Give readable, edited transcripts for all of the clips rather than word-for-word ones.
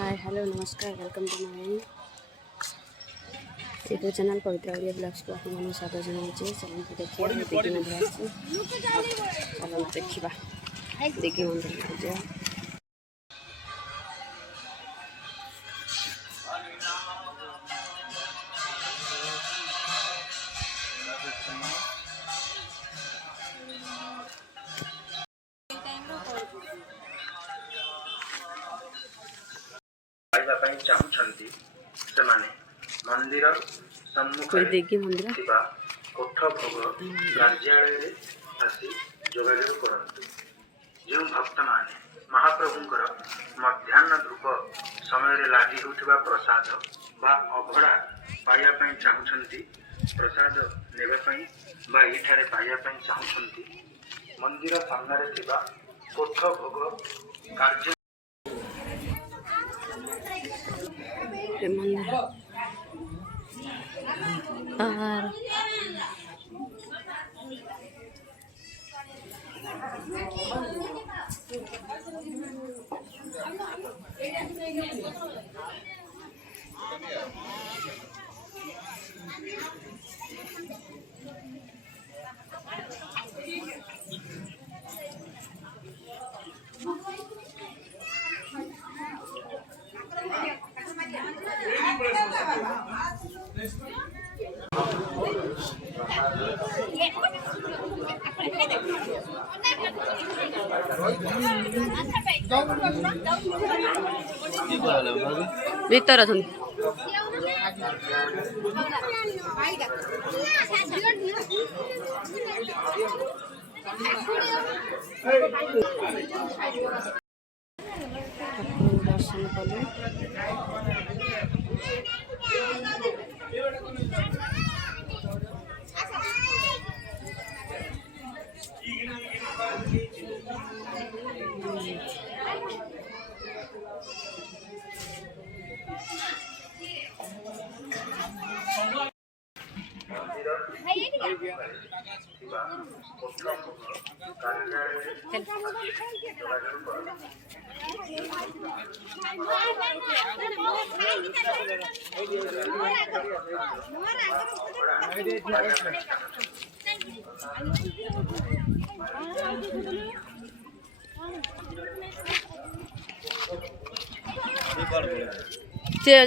हाय hello नमस्कार welcome to my YouTube channel Pabitra Odia blogs को आपको स्वागत जनाऊँ। चलो देखिए दिग्गी मंदिर चलो देखा दिग्गी मंदिर जा मंदिर सम्मुखरे थिबा कोठ भोग कार्यालय आसी जोगाजोग करंतु। जो भक्त माने महाप्रभुंकर मध्याह्न धूप समय लागि होउथिबा प्रसाद बा अभड़ा पाइया पई चाहुछंती, प्रसाद नेबे पई बा इठारे पाइया पई चाहुछंती, मंदिर सामने थिबा कोठ भोग कार्य मंदिर और भीतर अछन दर्शन कलु।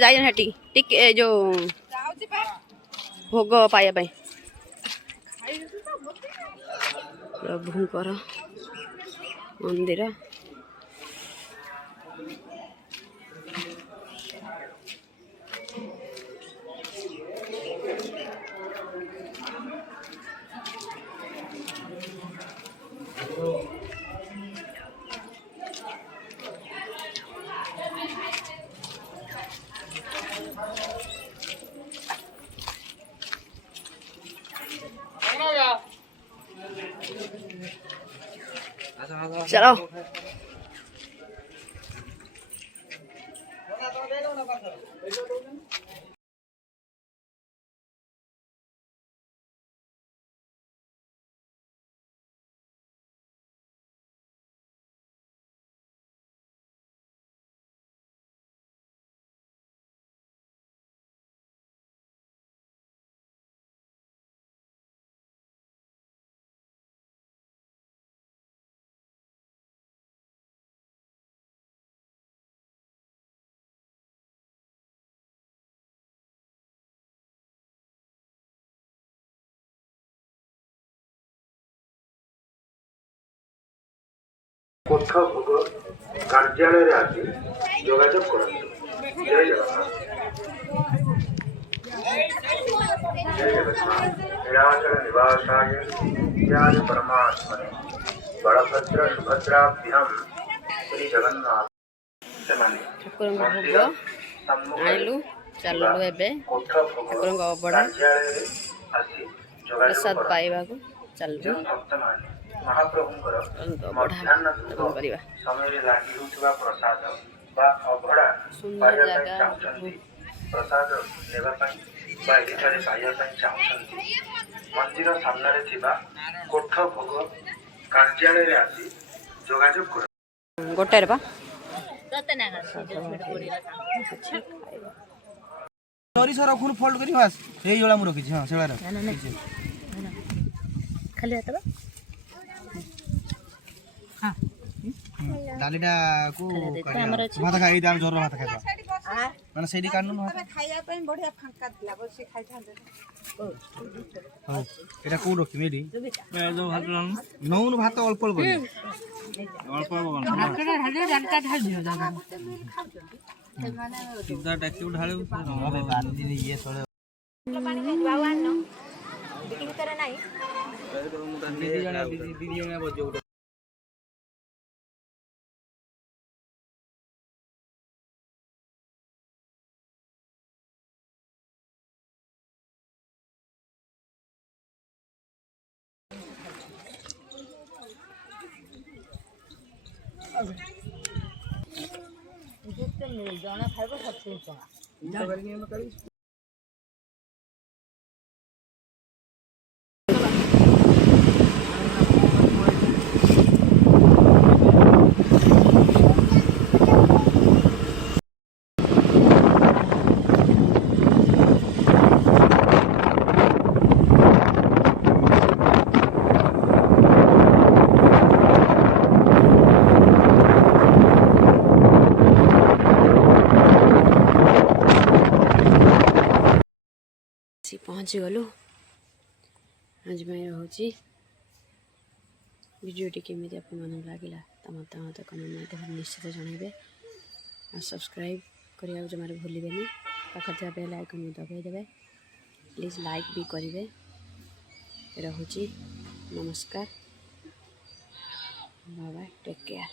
जाइटी टिके जो भोग पाया प्रभुंकर मंदिर चलो कोठ भोग कार्यालय आसी जोगाजोग करंतु। जय जगन्नाथ। जय जगन्नाथ। नीलाचल निवासाय नित्याय परमात्मने बलभद्र सुभद्राभ्याम श्री जगन्नाथ ठाकुर भोग आइलु चलु एबे ठाकुर अबड़ा प्रसाद पाइबा चलु महाप्रभुंकर मध्याह्न धूप समय लागि होउथिबा प्रसाद बा अभड़ा पाइया पई चाहुछंती, प्रसाद नेबा पई बा इठारे पाइया पई चाहुछंती, मंदिर सामने थिबा कोठ भोग कार्यालय आसी जोगाजोग कर गोटे रे बा सरी सर रखुन फोल्ड करी बस एई जोला मु रखिछि हां सेला रख खाली हाथ हाँ डालीटा को भात खाई दाम जोर भात खाइबा माने सेडी कानू खाइया ପାଇଁ ବଢିଆ ଫାଙ୍କା ଥିଲା ବସି ଖାଇଥାନ୍ତେ हां एटा को रखि मेडी जो भात नौन भात अल्प अल्प अल्प अल्प ଭାତଟା ଢାଳି ଡାଲଟା ଢାଳି ଦିଅ ଦାଦା सीधा टैक्सी ढाळे गांधी ने ये थोड़े ପାଣି ଖାଇଯିବା ଆଉ ଆଣିନ ବିକି ଭିତରେ ନାହିଁ दीदी जने बजो ଜଣେ ଖାଇବ 70 ଟଙ୍କା पहुँची गलु आज रोचे भिडियोटी केमी आप लगे तो मत कमेंट माध्यम निश्चित जनइबे और सब्सक्राइब करने जमार भूलें पाखे बेल आइकन दबाईदेवे प्लीज लाइक भी करेंगे रोचे नमस्कार बाय बाय टेक केयर।